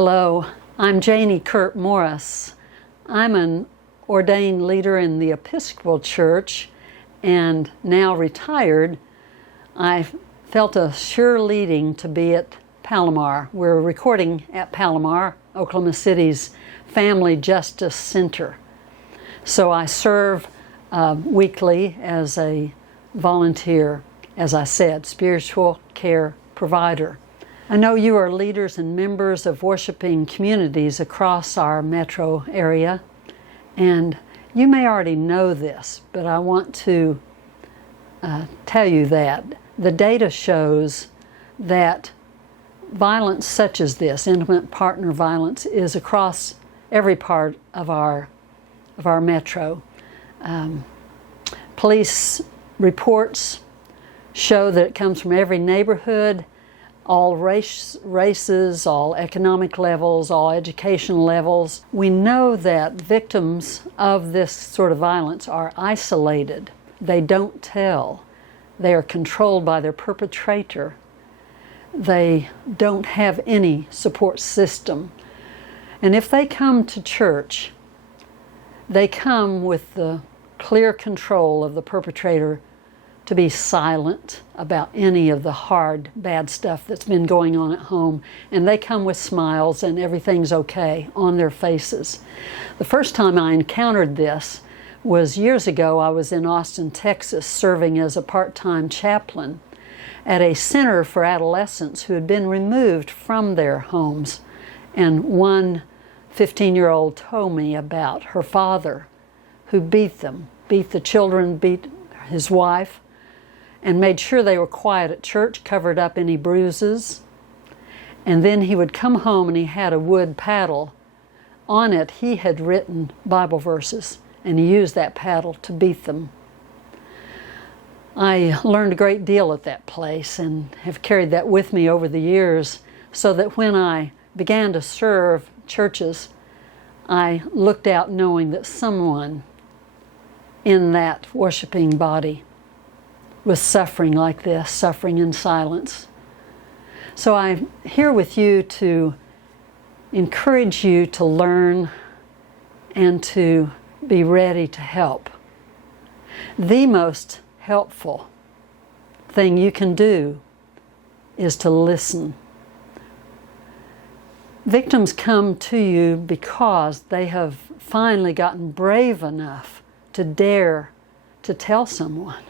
Hello, I'm Janie Kirt Morris. I'm an ordained leader in the Episcopal Church and now retired. I felt a sure leading to be at Palomar. We're recording at Palomar, Oklahoma City's Family Justice Center. So I serve weekly as a volunteer, as I said, spiritual care provider. I know you are leaders and members of worshiping communities across our metro area, and you may already know this, but I want to tell you that the data shows that violence such as this, intimate partner violence, is across every part of our metro. Police reports show that it comes from every neighborhood, all races, all economic levels, all education levels. We know that victims of this sort of violence are isolated. They don't tell. They are controlled by their perpetrator. They don't have any support system. And if they come to church, they come with the clear control of the perpetrator to be silent about any of the hard, bad stuff that's been going on at home. And they come with smiles and everything's okay on their faces. The first time I encountered this was years ago. I was in Austin, Texas, serving as a part-time chaplain at a center for adolescents who had been removed from their homes. And one 15-year-old told me about her father who beat them, beat the children, beat his wife, and made sure they were quiet at church, covered up any bruises. And then he would come home and he had a wood paddle. On it he had written Bible verses, and he used that paddle to beat them. I learned a great deal at that place and have carried that with me over the years, so that when I began to serve churches, I looked out knowing that someone in that worshiping body was suffering like this, suffering in silence. So I'm here with you to encourage you to learn and to be ready to help. The most helpful thing you can do is to listen. Victims come to you because they have finally gotten brave enough to dare to tell someone.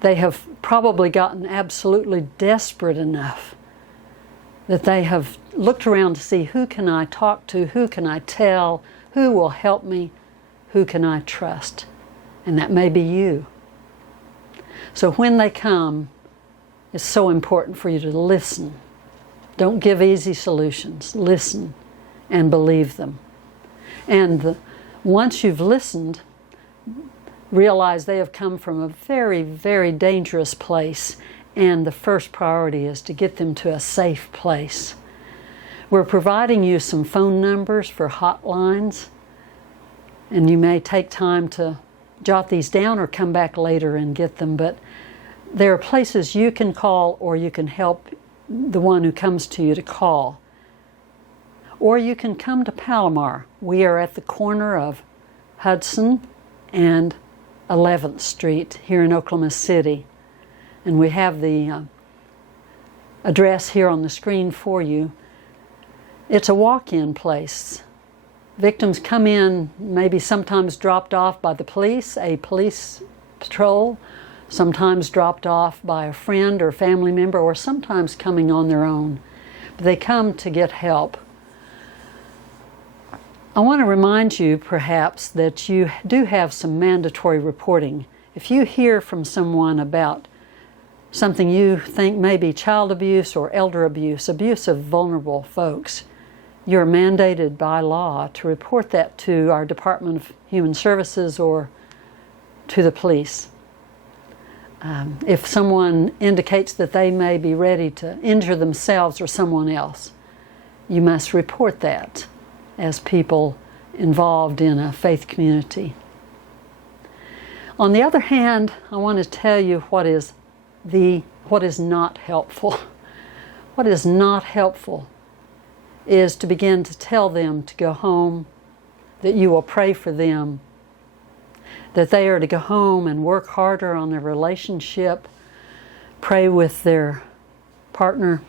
They have probably gotten absolutely desperate enough that they have looked around to see, who can I talk to, who can I tell, who will help me, who can I trust? And that may be you. So when they come, it's so important for you to listen. Don't give easy solutions. Listen and believe them. And once you've listened, realize they have come from a very, very dangerous place, and the first priority is to get them to a safe place. We're providing you some phone numbers for hotlines, and you may take time to jot these down or come back later and get them, but there are places you can call, or you can help the one who comes to you to call. Or you can come to Palomar. We are at the corner of Hudson and 11th Street here in Oklahoma City. And we have the address here on the screen for you. It's a walk-in place. Victims come in, maybe sometimes dropped off by the police, a police patrol, sometimes dropped off by a friend or family member, or sometimes coming on their own. But they come to get help. I want to remind you, perhaps, that you do have some mandatory reporting. If you hear from someone about something you think may be child abuse or elder abuse, abuse of vulnerable folks, you're mandated by law to report that to our Department of Human Services or to the police. If someone indicates that they may be ready to injure themselves or someone else, you must report that as people involved in a faith community. On the other hand, I want to tell you what is not helpful. What is not helpful is to begin to tell them to go home, that you will pray for them, that they are to go home and work harder on their relationship, pray with their partner.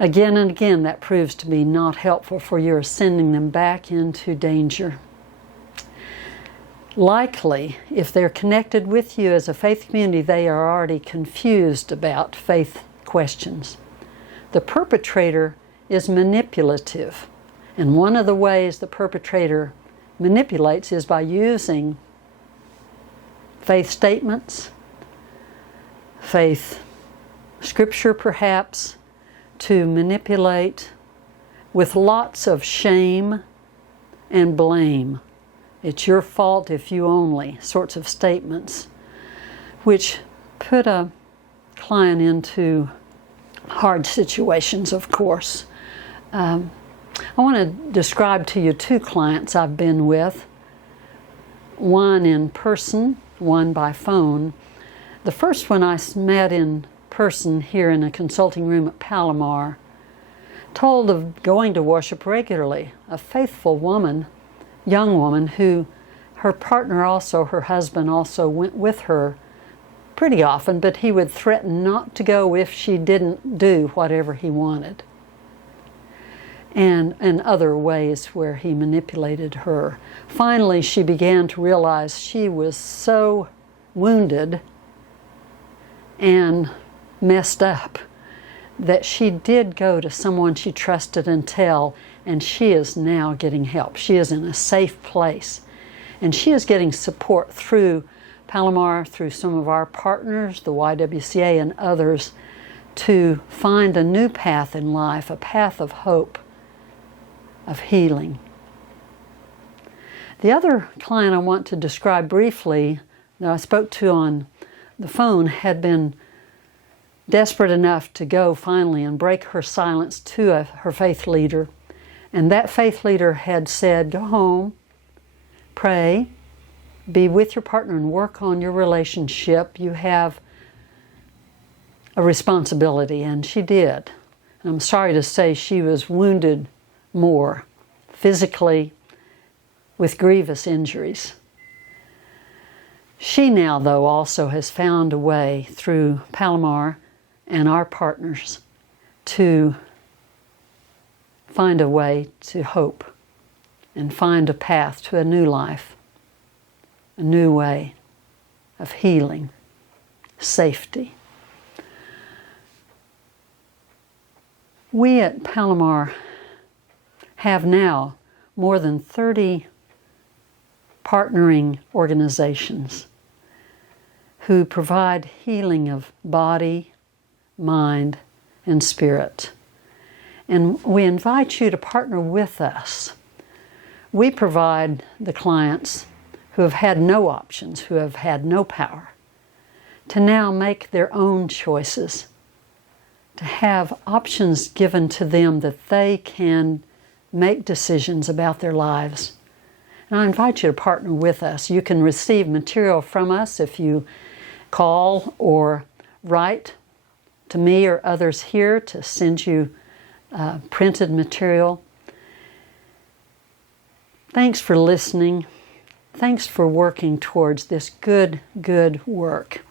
Again and again, that proves to be not helpful, for you are sending them back into danger. Likely, if they're connected with you as a faith community, they are already confused about faith questions. The perpetrator is manipulative, and one of the ways the perpetrator manipulates is by using faith statements, faith scripture perhaps, to manipulate with lots of shame and blame. It's your fault if you only sorts of statements, which put a client into hard situations, of course. I want to describe to you two clients I've been with, one in person, one by phone. The first one I met in person here in a consulting room at Palomar, told of going to worship regularly, a faithful woman, young woman, who her partner also, her husband also went with her pretty often, but he would threaten not to go if she didn't do whatever he wanted. And other ways where he manipulated her. Finally, she began to realize she was so wounded and messed up that she did go to someone she trusted and tell, and she is now getting help. She is in a safe place, and she is getting support through Palomar, through some of our partners, the YWCA and others, to find a new path in life, a path of hope, of healing. The other client I want to describe briefly that I spoke to on the phone had been desperate enough to go finally and break her silence to her faith leader. And that faith leader had said, go home, pray, be with your partner and work on your relationship. You have a responsibility, and she did. And I'm sorry to say she was wounded more physically with grievous injuries. She now, though, also has found a way through Palomar and our partners to find a way to hope and find a path to a new life, a new way of healing, safety. We at Palomar have now more than 30 partnering organizations who provide healing of body, mind, and spirit. And we invite you to partner with us. We provide the clients who have had no options, who have had no power, to now make their own choices, to have options given to them that they can make decisions about their lives. And I invite you to partner with us. You can receive material from us if you call or write to me or others here to send you printed material. Thanks for listening. Thanks for working towards this good work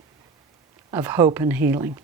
of hope and healing.